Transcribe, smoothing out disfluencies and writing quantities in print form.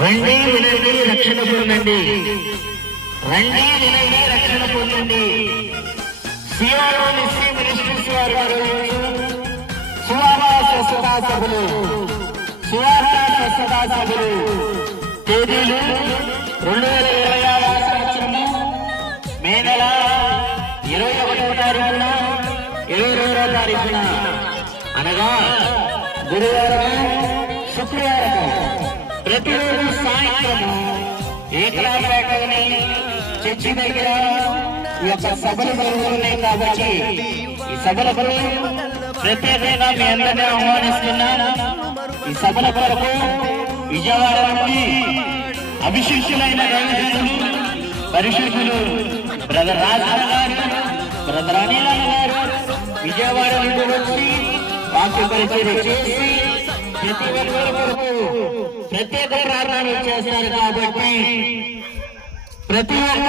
రండి వినండి రక్షణ పొందండి, రండి వినండి రక్షణ పొందండి. సిఆర్ఓ మినిస్ట్రీస్ వారు సువార్త స్వచ్ఛతా సభలు, సువార్త స్వచ్ఛతా సభలు తేదీలు 2026 సంవత్సరము మే నెల 21వ తారీఖున 22వ తారీఖున అనగా గురువారం శుక్రవారం ప్రతిరోజు సాయంత్రము ఏకరాపేటని చర్చి దగ్గర ఈ యొక్క సభలు జరుగుతున్నాయి. కాబట్టి ఈ సభలకు ప్రత్యేకంగా మీ అందరినీ ఆహ్వానిస్తున్నాను. ఈ సభల కొరకు విజయవాడ నుండి అభిషిక్తులైన దైవజనులు పరిశుద్ధులు బ్రదర్ రాజారావు గారు, బ్రదర్ అనిల్ గారు విజయవాడ నుండి వచ్చి వాక్య పరిచయం చేసి ప్రతి ఒక్కరి కొరకు ప్రత్యేక ప్రార్థన చేస్తారు. కాబట్టి ప్రతి ఒక్క